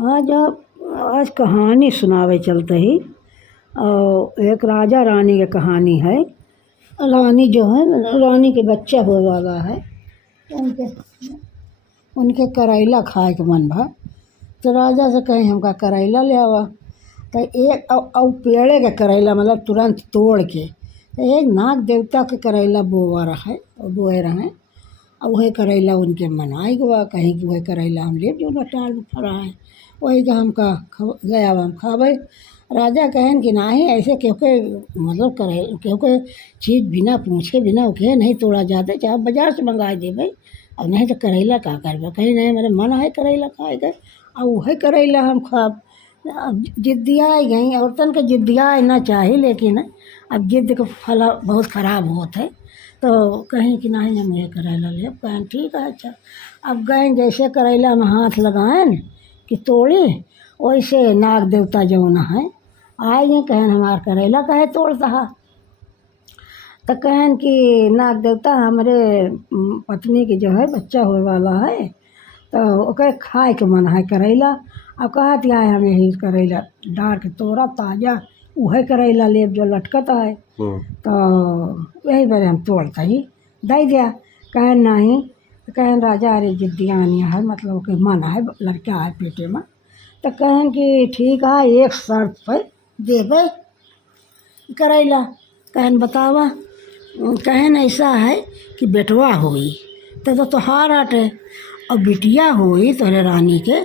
आज आज कहानी सुनावे चलते ही। और एक राजा रानी की कहानी है। रानी जो है, रानी के बच्चा हो वाला है, उनके उनके करेला खाए के मन भा। तो राजा से कहीं हमका करेला ले आवा। तो एक और पेड़े के करेला मतलब तुरंत तोड़ के, तो एक नाग देवता के करेला बोए रहे। और वही करेला उनके मनाई गवा, कहीं कि वही करेला हम ले जो लटाल में फरा है, वही का हमका ले आवा हम खावे। राजा कहन कि नहीं, ऐसे क्योंकि मतलब करे क्योंकि चीज़ बिना पूछे बिना उके नहीं तोड़ा जाता, चाहे बाजार से मंगा देवे। और नहीं तो करेला का करबे, कहीं नहीं मेरे मन है करेला खाए गए और वही करेला हम खाब। अब जिद्दियाँ गई, औरतन के जिद्दियाँ ना चाहिए, लेकिन अब जिद्द का फल बहुत ख़राब होता है। तो कहीं कि नहीं हम ये करेला ले, कहें ठीक है अच्छा। अब गए जैसे करेला में हाथ लगाएं कि तोड़ी, वैसे नाग देवता जो न है आए कहन हमार करेला काहे तोड़ता है। तो कहन कि नाग देवता हमरे पत्नी के जो है बच्चा होए वाला है, तो ओके खाए के मन है करेला। अब कहत है हम यही करेला डार के तोड़ा ताजा वही करेला लेब जो लटकता है। तो यही बारे हम तोड़ता ही दे दिया। कहन नहीं, तो कहन राजा अरे जिद्दियानिया है, मतलब कि मन है लड़का है पेटे में। तो कहन कि ठीक है एक शर्त पर देवे करेला। कहन बतावा। कहन ऐसा है कि बेटवा होई तो तोहार आटे, और बिटिया होई तोहरे रानी के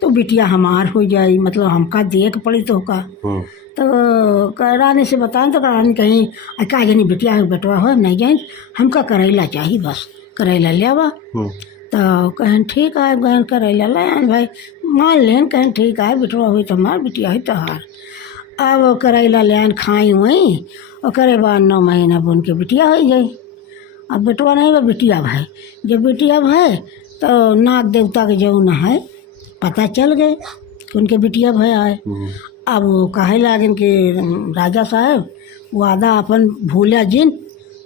तो बिटिया हमार हो जाई, मतलब हमका देख पड़ी तो का। तो रानी से बताएं तो रानी कहीं का जानी बिटिया हो बेटवा हो नहीं जाए, हमका करेला चाहिए बस, करेला ले आवा। तो कहन ठीक है, कहन करेला ले आन भाई, मान लेन कहन ठीक है बिटवा हुई तो हमार बिटिया हुई तोहार। अब करेला ले आन खाई वहीं, और करे बाद 9 महीना बुन के बिटिया हो गई। अब बेटवा नहीं बा बिटिया भाई, जब बिटिया भाई तो नाग देवता के जो न है पता चल गए कि उनके बिटिया भाई आए। अब वो कहे लागन कि राजा साहब वादा अपन भूला जिन,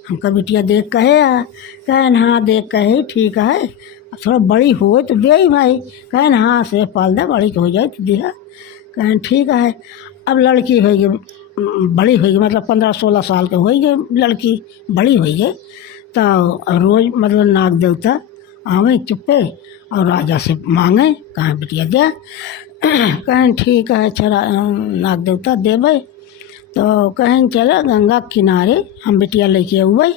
हमका बिटिया देख कहे आ। कहन हाँ देख कहे ठीक है, अब थोड़ा बड़ी हो तो दे ही भाई। कहन हाँ से पाल दे, बड़ी हो जाए तो दिया। कहन ठीक है। अब लड़की हो गई, बड़ी हो गई, मतलब 15-16 साल के हो गई लड़की, बड़ी हो गई। तो रोज़ मतलब नाग देवता आवे चुप्पे और राजा से मांगे कहाँ बिटिया दे। कहन ठीक है अच्छा नाग देवता देवे। तो कहन चला गंगा किनारे हम बिटिया लेके अबे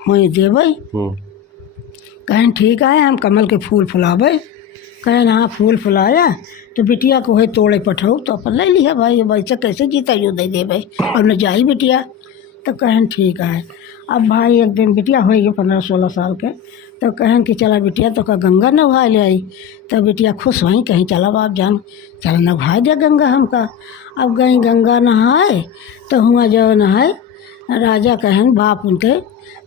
वहीं देवे। कहन ठीक है हम कमल के फूल फुलावे। कहन हाँ फूल फुलाया तो बिटिया को है तोड़े पठाऊ तो अपन ले लिया भाई, वैसे कैसे जीता यू दे देवे और न जाई बिटिया। तो कहन ठीक है। अब भाई एक दिन बिटिया हो गई 15-16 साल के, तो कहन कि चला बिटिया तो का गंगा नहा ले आई। तो बिटिया खुश हुई, कहीं चला बाप जान चल नहा दे गंगा हमका। अब गई गंगा नहाए तो हुआ जो नहाए राजा कहन बाप उनके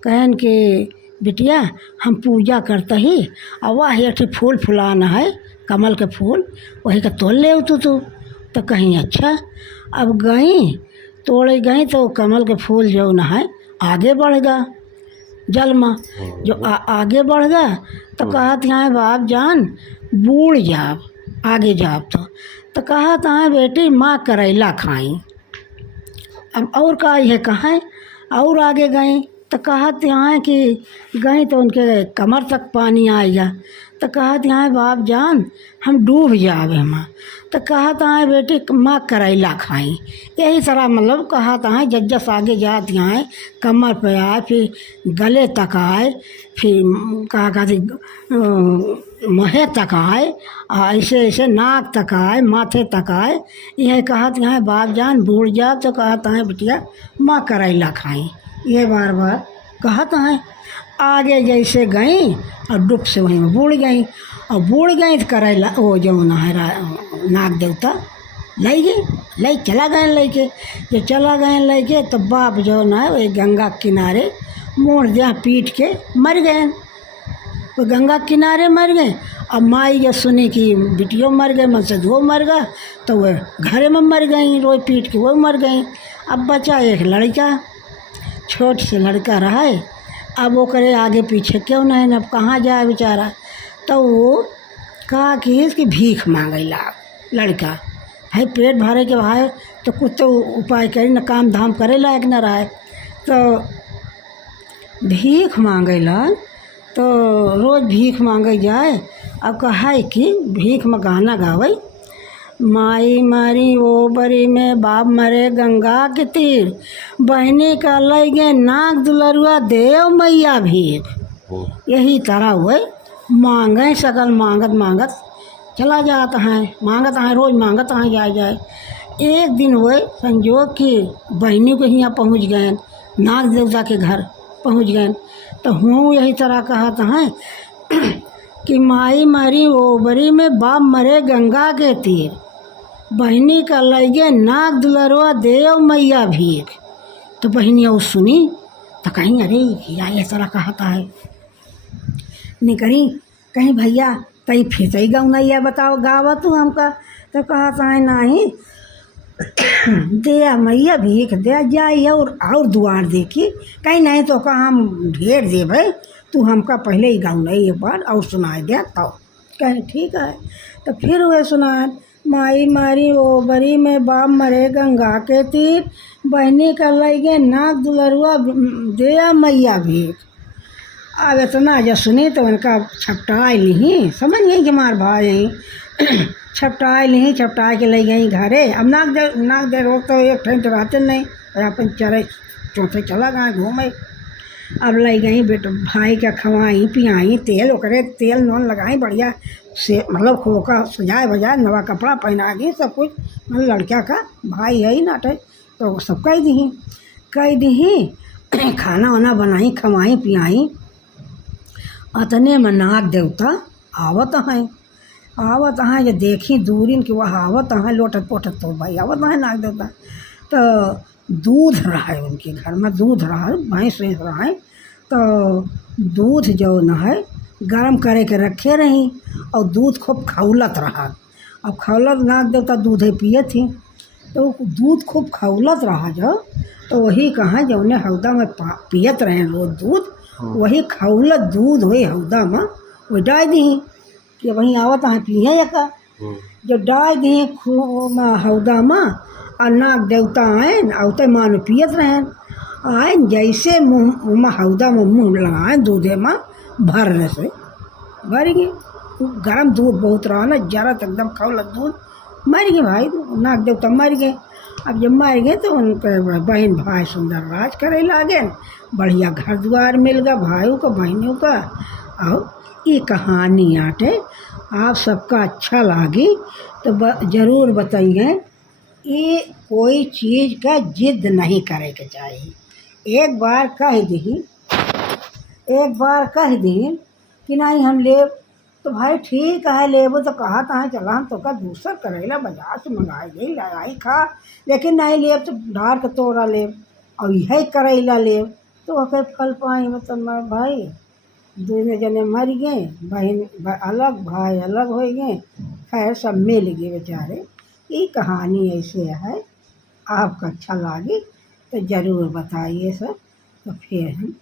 कहन कि बिटिया हम पूजा करते ही और वाह एक फूल फुलाना है कमल के फूल, वही का तोड़ ले तू। तो कहीं अच्छा। अब गई तोड़े गई तो कमल के फूल जो न है आगे बढ़ेगा जल में, जो आगे बढ़ गया। तो कहत यहाँ बाप जान बूढ़ जाब आगे जाब। तो कहत यहाँ बेटी माँ करेला खाई। अब और का है कहाँ और आगे गई तो कहत यहाँ कि गई तो उनके कमर तक पानी आएगा। तो कहत यहाँ बाप जान हम डूब जावे हम। तो कहत यहाँ बेटी माँ करेला खाई। यही तरह मतलब कहत यहाँ जज्जस आगे जात यहाँ कमर पे आए, फिर गले तक आए, फिर कहा कहती महे तक आए, ऐसे ऐसे नाक तक आए, माथे तक आए। यह कहत यहाँ बाप जान बूढ़ जा। तो कहत यहाँ बिटिया माँ करेला खाई। ये बार बार कहत हैं। आगे जैसे गई और डुब से वहीं में बूढ़ गई, और बूढ़ गई तो करेला वो जो न है नाग देवता ले चला गए लेके। जब चला गए लेके तो बाप जो न है वही गंगा किनारे मोड़ दिया पीट के मर गए। वो गंगा किनारे मर गए। अब माई जब सुनी कि बिटियों मर गए मन से वो मर गया, तो वह घरे में मर गई, रोई पीट के वो मर गई। अब बचा एक लड़का, छोट से लड़का रहा है। अब वो करे आगे पीछे क्यों नहीं, अब कहाँ जाए बेचारा। तो वो कहा कि इसकी भीख मांगेला। लड़का है पेट भरे के भाई तो कुछ तो उपाय करे न, काम धाम करे लायक न रहा तो भीख मांगेला तो रोज़ भीख मांगे जाए। अब कहा है कि भीख में गाना गावे, माई मरी वो बरी में बाप मरे गंगा के तीर, बहनी का लगे नाक दुलरुआ देव मैया भीख। यही तरह हुए मांगे सकल मांगत मांगत चला जाता है, मांगत है रोज़ मांगत है जाए। एक दिन हुए संजोग कि बहनी को यहाँ पहुँच गए, नाग देवता के घर पहुँच गए तो हूँ यही तरह कहता है कि माई मरी वो बरी में बाप मरे गंगा के तीर, बहनी का लगे नाग दुलरवा देव मैया भीख। तो बहनी और सुनी तो कहीं अरे या ये तरह कहता है नहीं करी कहीं भैया तई फिर तई गाँव नहीं बताओ गावा तू हमका। तो कहता है नहीं दे मैया भीख दे जाए और दुआर देखी कहीं नहीं तो का हम ढेर दे भाई तू हमका पहले ही गाँव नहीं एक बार और सुनाए दे तो कहीं ठीक है। तो फिर वह सुनाए माई मारी वो बरी में बाप मरे गंगा के तीर, बहनी का लगे नाक दुलरुआ दे मैया भीख। अब इतना जब सुनी तो उनका छपटाए ली, समझ गई कि मार भाई छपटाए ली, छपटा के ले गई घरे। अब नाक दे रोक तो एक ठंड रहते नहीं अपन चले चौथे चला गए घूमे। अब ले गई बेटा भाई का खवाई पियाई तेल ओकरे तेल नून लगाई बढ़िया से मतलब खोका सजाए बजाए नवा कपड़ा पहना दी सब कुछ मतलब लड़का का भाई है ही नाटे तो सब कह दी खाना वाना बनाई खवाई पियाई। अतने में नाग देवता आवत हैं जो देखी दूरिन कि वह आवत हैं लोटत पोटत तो भाई आवत हैं नाग देवता। तो दूध रहा है उनके घर में, दूध रहा है भैंस वैंस रहा है तो दूध जो न है गर्म करे के रखे रही और दूध खूब खौलत रहा। अब खौलत नाग देवता दूध ही पिए थी तो दूध खूब खौलत रहा जो तो वही कहाँ जो उन्हें हौदा में पियत रहे रोज दूध वही खौलत दूध हुई हौदा में वही डाल दी कि वहीं आवत है पिए का जो डाल दी हौदा में और नाग देवता आए औते मान पियत रहे आए जैसे मुँह में हौदा में मुँह लगाए दूधे में भरने से भर गई। गर्म दूध बहुत रहा ना जरा एकदम खौलत दूध मर गए भाई नाग देवता मर गए। अब जब मर गए तो उनके बहन भाई सुंदर राज करे लागे, बढ़िया घर द्वार मिल गया भाइयों को बहनों का। और ये कहानी आटे आप सबका अच्छा लगी तो ज़रूर बताइए। ये कोई चीज़ का जिद नहीं करे के चाहिए। एक बार कह दी कि नहीं हम ले तो भाई ठीक है लेबो तो कहा था चला हम तो का दूसरा करेला बाजार से मंगाई गई लगाई खा, लेकिन नहीं ले तो ढार के तोड़ा ले और यही करेला ले तो वह फल पाई मतलब मैं भाई दोनों जने मर गए, बहन अलग भाई अलग हो गए, खैर सब मिल गए बेचारे। ये कहानी ऐसे है, आपको अच्छा लगे तो ज़रूर बताइए सर। तो फिर हम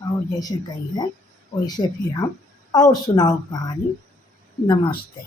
और जैसे कही है वैसे फिर हम और सुनाओ कहानी। नमस्ते।